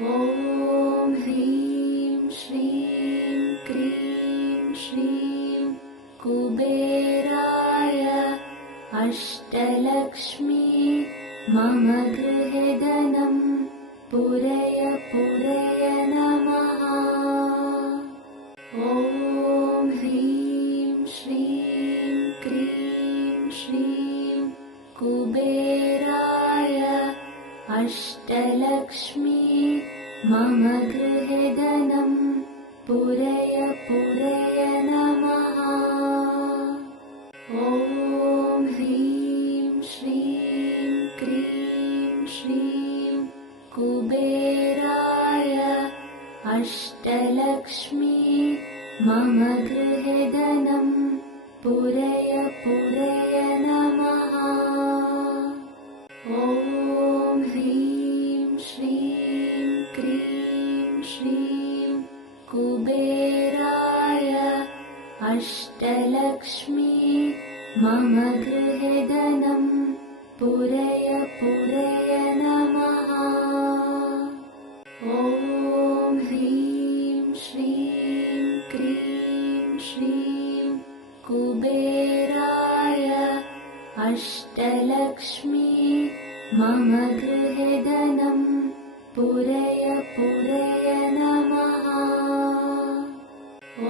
ॐ ह्रीं श्रीं क्रीं श्रीं कुबेराय अष्टलक्ष्मी मम गृहे धनं पूरय पूरय नमः। ॐ ह्रीं श्रीं क्रीं श्रीं कुबेराय अष्टलक्ष्मी मम गृहे धनं पूरय पूरय नमः। ॐ ह्रीं श्रीं क्रीं श्रीं कुबेराय अष्टलक्ष्मी मम गृहे धनं पूरय पूरय नमः। ॐ ह्रीं श्रीं क्रीं श्रीं कुबेराय अष्टलक्ष्मी मम गृहे धनं पूरय पूरय नमः। ॐ ह्रीं श्रीं क्रीं श्रीं कुबेराय अष्टलक्ष्मी मम गृहे धनं पूरय पूरय नमः।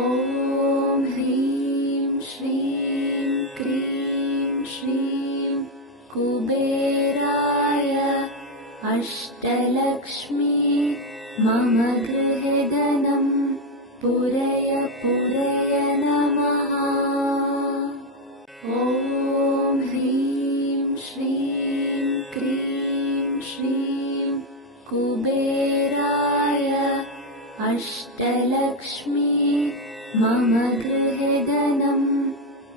ॐ ह्रीं श्रीं क्रीं श्रीं कुबेराय अष्टलक्ष्मी मम गृहे धनं पूरय पूरय नमः। ॐ ह्रीं श्रीं क्रीं श्रीं कुबेराय अष्टलक्ष्मी मम गृहे धनं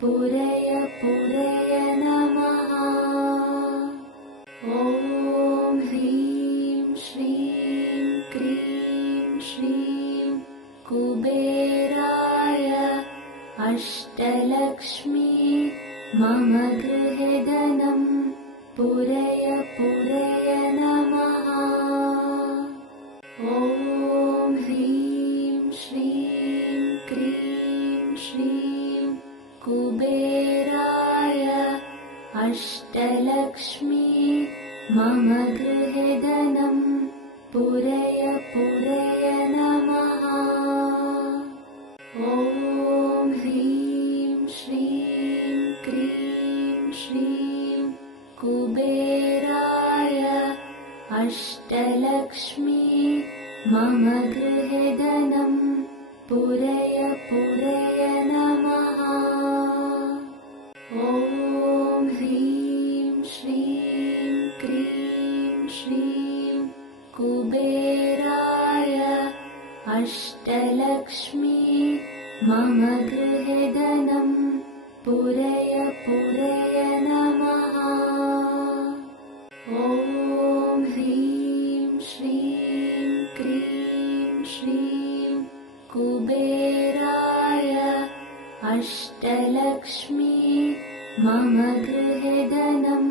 पूरय पूरय नमः। ॐ ह्रीं श्रीं क्रीं श्रीं कुबेराय अष्टलक्ष्मी मम गृहे धनं पूरय पूरय नमः। ॐ ह्रीं श्रीं क्रीं श्रीं कुबेराय अष्टलक्ष्मी मम गृहे धनं पूरय पूरय नमः। ॐ ह्रीं श्रीं क्रीं श्रीं कुबेराय अष्टलक्ष्मी मम गृहे धनं पूरय पूरय नमः। ॐ ह्रीं श्रीं क्रीं श्रीं कुबेराय अष्टलक्ष्मी मम गृहे धनं पूरय पूरय नमः। ॐ ह्रीं श्रीं क्रीं श्रीं कुबेराय अष्टलक्ष्मी मम गृहे धनं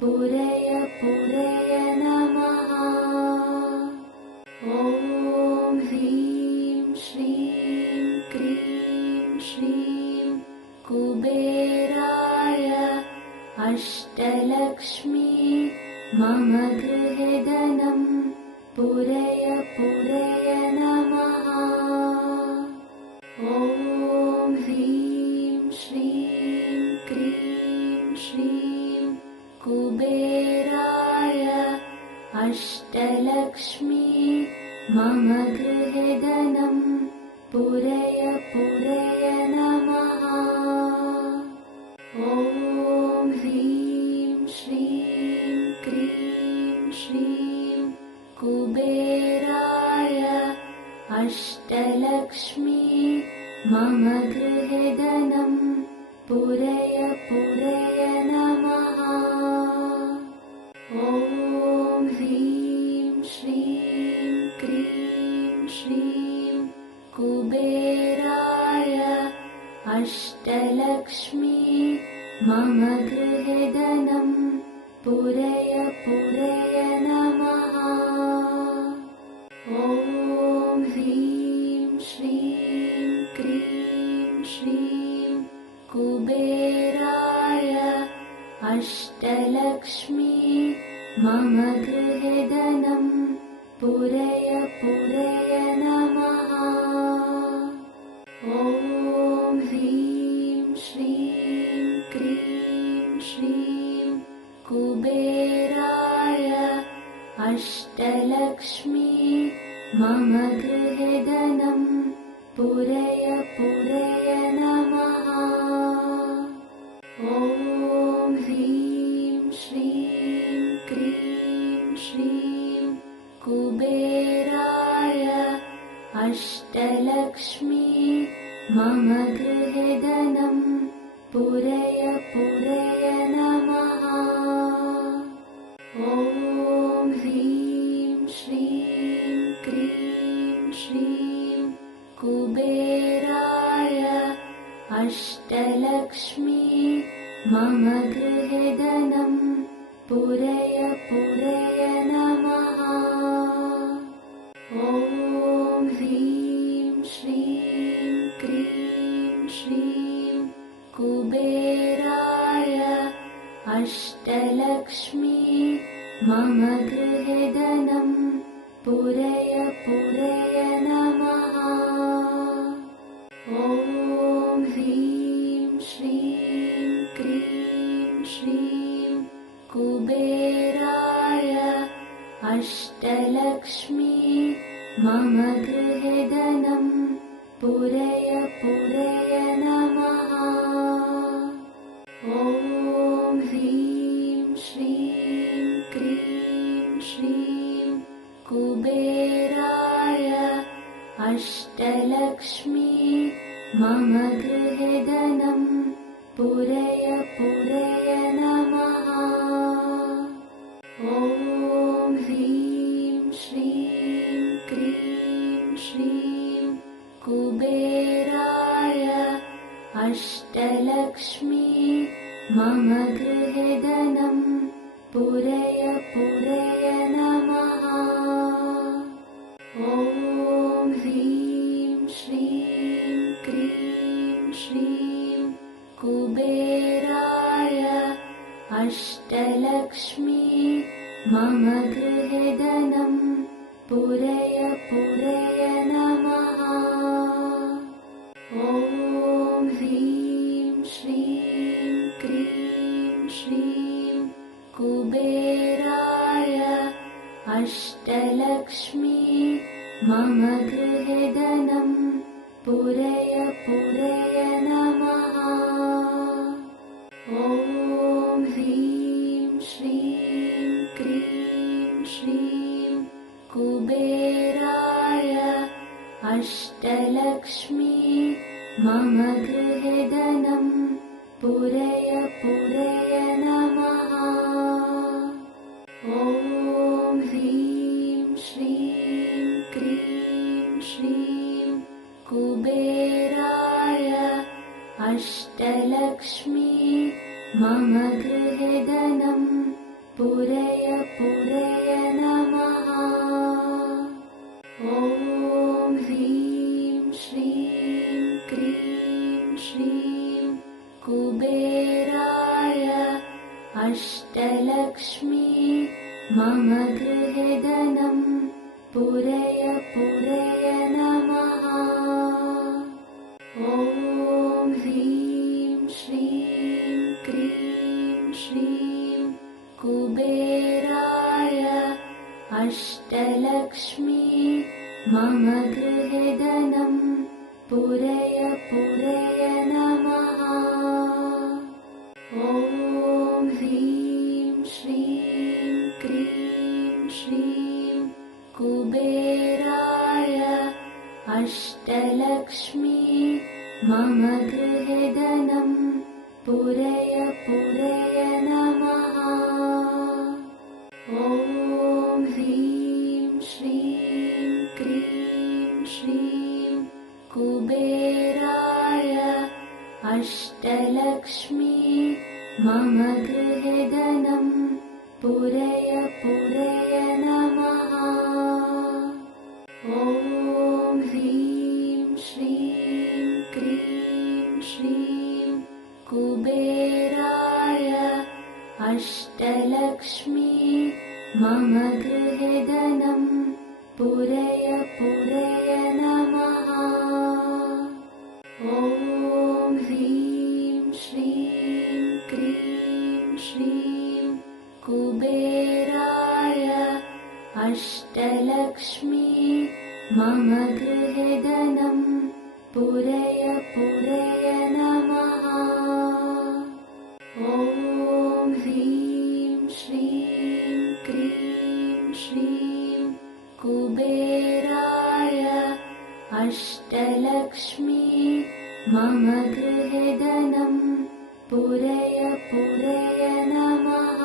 पूरय पूरय नमः। ॐ ह्रीं श्रीं क्रीं श्रीं कुबेराय अष्टलक्ष्मी मम गृहे धनं पूरय पूरय नमः। ॐ ह्रीं श्रीं क्रीं श्रीं कुबेराय अष्टलक्ष्मी मम गृहे धनं पूरय पूरय नमः। ॐ ह्रीं श्रीं क्रीं श्रीं कुबेराय अष्टलक्ष्मी मम गृहे धनं पूरय पूरय नमः। ॐ ह्रीं श्रीं क्रीं श्रीं कुबेराय अष्टलक्ष्मी मम गृहे धनं पूरय पूरय नमः। मम गृहे धनं पूरय पूरय नमः। ॐ ह्रीं श्रीं क्रीं श्रीं कुबेराय अष्टलक्ष्मी मम गृहे धनं पूरय पूरय नमः। ॐ ह्रीं श्रीं क्रीं श्रीं कुबेराय अष्टलक्ष्मी मम गृहे धनं पूरय पूरय नमः। ॐ ह्रीं श्रीं क्रीं श्रीं कुबेराय अष्टलक्ष्मी मम गृहे धनं पूरय पूरय नमः। ॐ ह्रीं श्रीं क्रीं श्रीं कुबेराय अष्टलक्ष्मी मम गृहे धनं पूरय पूरय नमः। ॐ ह्रीं श्रीं क्रीं श्रीं कुबेराय अष्टलक्ष्मी मम गृहे धनं पूरय पूरय नमः। ॐ ह्रीं श्रीं क्रीं श्रीं कुबेराय अष्टलक्ष्मी मम गृहे धनं पूरय पूरय नमः। ॐ ह्रीं श्रीं क्रीं श्रीं कुबेराय अष्टलक्ष्मी मम गृहे धनं पूरय पूरय नमः। ॐ ह्रीं श्रीं क्रीं श्रीं कुबेराय अष्टलक्ष्मी मम गृहे धनं पूरय पूरय नमः। ॐ ह्रीं श्रीं क्रीं श्रीं कुबेराय अष्टलक्ष्मी मम गृहे धनं पूरय पूरय नमः। ॐ ह्रीं श्रीं क्रीं श्रीं कुबेराय अष्टलक्ष्मी मम गृहे धनं पूरय पूरय नमः। ॐ ह्रीं श्रीं क्रीं श्रीं कुबेराय अष्टलक्ष्मी मम गृहे धनं पूरय पूरय नमः। ॐ ह्रीं श्रीं क्रीं श्रीं कुबेराय अष्टलक्ष्मी मम गृहे धनं पूरय पूरय नमः। ॐ ह्रीं श्रीं क्रीं श्रीं कुबेराय अष्टलक्ष्मी मम गृहे धनं पूरय पूरय नमः। ॐ ह्रीं श्रीं क्रीं श्रीं कुबेराय अष्टलक्ष्मी मम गृहे धनं पूरय पूरय नमः। ॐ ह्रीं श्रीं क्रीं श्रीं कुबेराय अष्टलक्ष्मी मम गृहे धनं पूरय पूरय नमः। ॐ ह्रीं श्रीं क्रीं श्रीं कुबेराय अष्टलक्ष्मी मम गृहे धनं पूरय पूरय नमः। ॐ ह्रीं श्रीं क्रीं श्रीं कुबेराय अष्टलक्ष्मी मम गृहे धनं पूरय पूरय नमः। ॐ ह्रीं श्रीं क्रीं श्रीं कुबेराय अष्टलक्ष्मी मम गृहे धनं पूरय पूरय नमः।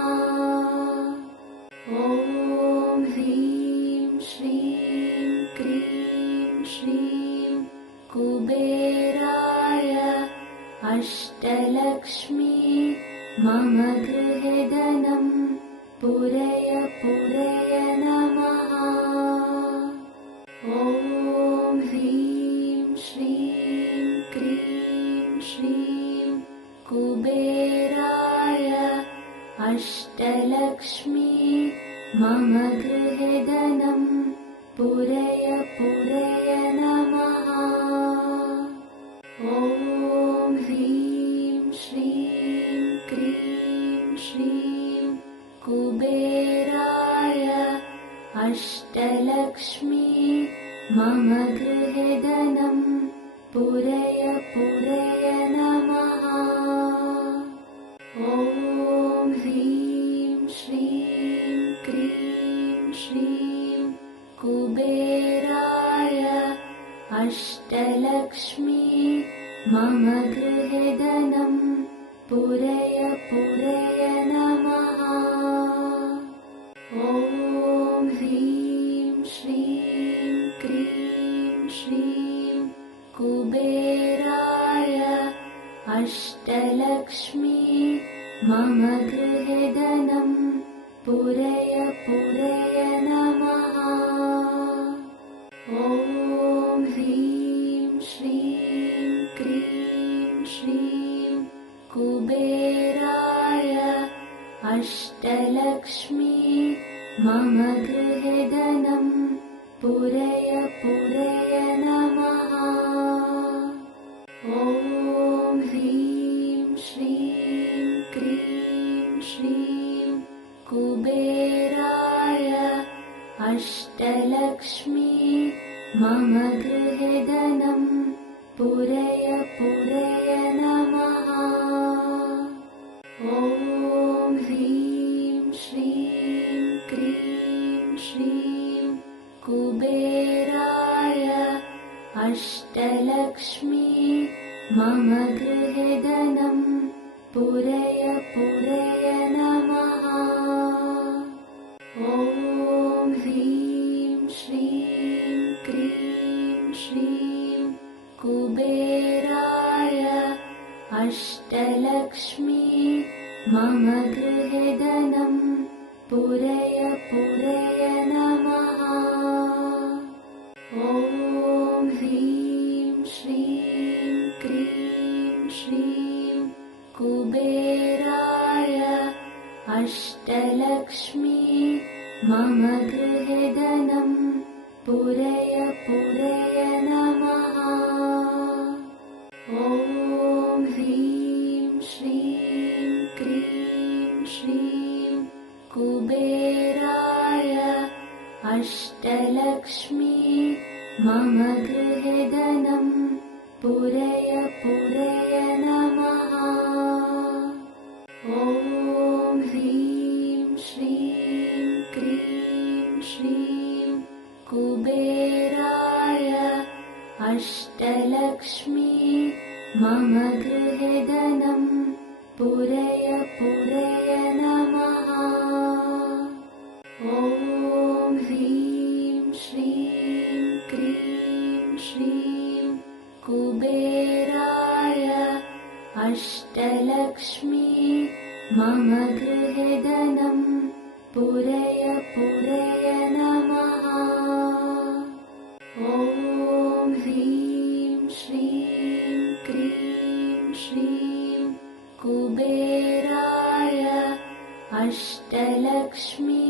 ॐ ह्रीं श्रीं क्रीं श्रीं कुबेराय अष्टलक्ष्मी मम गृहे धनं पूरय पूरय नमः। ॐ ह्रीं श्रीं क्रीं श्रीं कुबेराय अष्टलक्ष्मी मम गृहे धनं पूरय पूरय नमः। ॐ ह्रीं श्रीं क्रीं श्रीं कुबेराय अष्टलक्ष्मी मम गृहे धनं पूरय पूरय नमः। ॐ ह्रीं श्रीं क्रीं श्रीं कुबेराय अष्टलक्ष्मी मम गृहे धनं पूरय पूरय नमः। ॐ ह्रीं श्रीं क्रीं श्रीं कुबेराय अष्टलक्ष्मी मम गृहे धनं पूरय पूरय नमः। ॐ ह्रीं श्रीं क्रीं श्रीं कुबेराय अष्टलक्ष्मी मम गृहे धनं पूरय पूरय नमः। ॐ ह्रीं श्रीं क्रीं श्रीं कुबेराय अष्टलक्ष्मी मम गृहे धनं पूरय पूरय नमः। ॐ ह्रीं श्रीं क्रीं श्रीं कुबेराय अष्टलक्ष्मी मम गृहे धनं पूरय पूरय नमः। ॐ ह्रीं श्रीं क्रीं श्रीं कुबेराय अष्टलक्ष्मी मम गृहे धनं पूरय पूरय नमः। ॐ ह्रीं श्रीं क्रीं श्रीं कुबेराय अष्टलक्ष्मी मम गृहे धनं पूरय पूरय नमः। ॐ ह्रीं श्रीं क्रीं श्रीं कुबेराय अष्टलक्ष्मी मम गृहे धनं पूरय पूरय नमः। ॐ ह्रीं श्रीं क्रीं श्रीं कुबेराय अष्टलक्ष्मी मम गृहे धनं पूरय पूरय नमः। ॐ ह्रीं श्रीं क्रीं श्रीं कुबेराय अष्टलक्ष्मी मम गृहे धनं पूरय पूरय नमः। ॐ ह्रीं श्रीं क्रीं श्रीं कुबेराय अष्टलक्ष्मी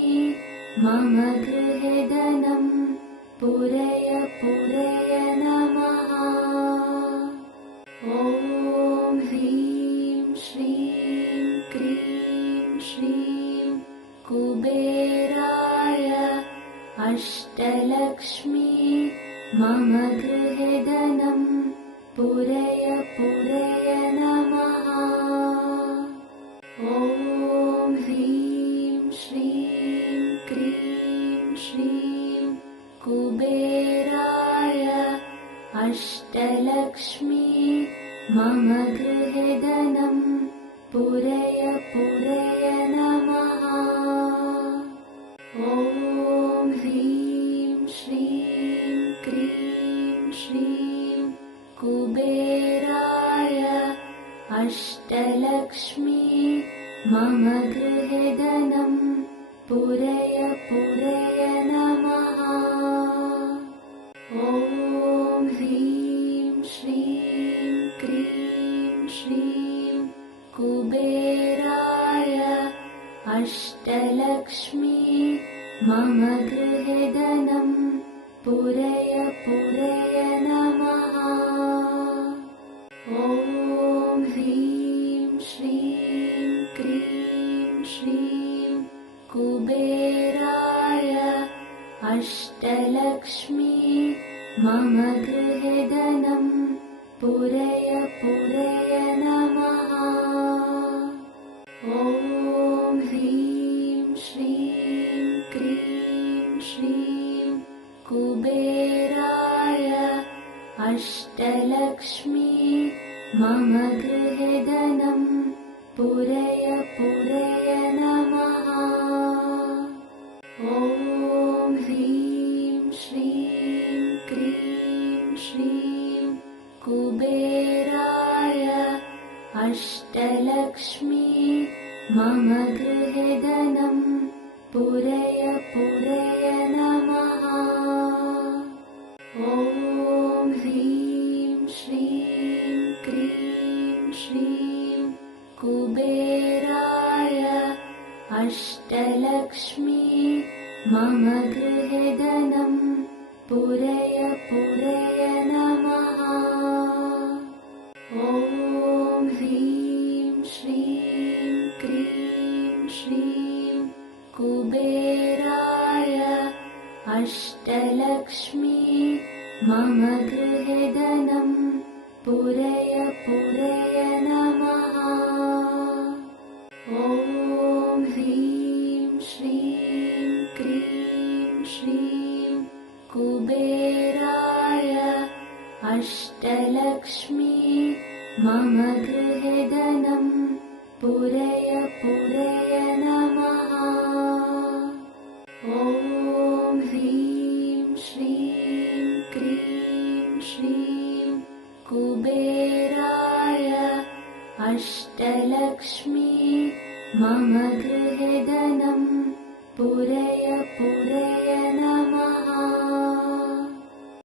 मम गृहे धनं पूरय पूरय नमः। ॐ ह्रीं श्रीं क्रीं श्रीं कुबेराय अष्टलक्ष्मी मम गृहे धनं पूरय पूरय नमः। ॐ ह्रीं श्रीं क्रीं श्रीं कुबेराय अष्टलक्ष्मी मम गृहे धनं पूरय पूरय नमः। ॐ ह्रीं श्रीं क्रीं श्रीं कुबेराय अष्टलक्ष्मी मम गृहे धनं पूरय पूरय नमः। ॐ ह्रीं श्रीं क्रीं श्रीं कुबेराय अष्टलक्ष्मी मम गृहे धनं पूरय पूरय नमः। ॐ ह्रीं श्रीं क्रीं श्रीं कुबेराय अष्टलक्ष्मी मम गृहे धनं पूरय पूरय नमः। ॐ ह्रीं श्रीं क्रीं श्रीं कुबेराय अष्टलक्ष्मी मम गृहे धनं पूरय पूरय नमः। ॐ ह्रीं श्रीं क्रीं श्रीं कुबेराय अष्टलक्ष्मी मम गृहे धनं पूरय पूरय नमः। ॐ ह्रीं श्रीं क्रीं श्रीं कुबेराय अष्टलक्ष्मी मम गृहे धनं पूरय पूरय नमः। ॐ ह्रीं श्रीं क्रीं श्रीं कुबेराय अष्टलक्ष्मी मम गृहे धनं पूरय पूरय नमः। ॐ ह्रीं श्रीं क्रीं श्रीं कुबेराय अष्टलक्ष्मी मम गृहे धनं पूरय पूरय नमः। ॐ ह्रीं श्रीं क्रीं श्रीं कुबेराय अष्टलक्ष्मी मम गृहे धनं पूरय पूरय नमः।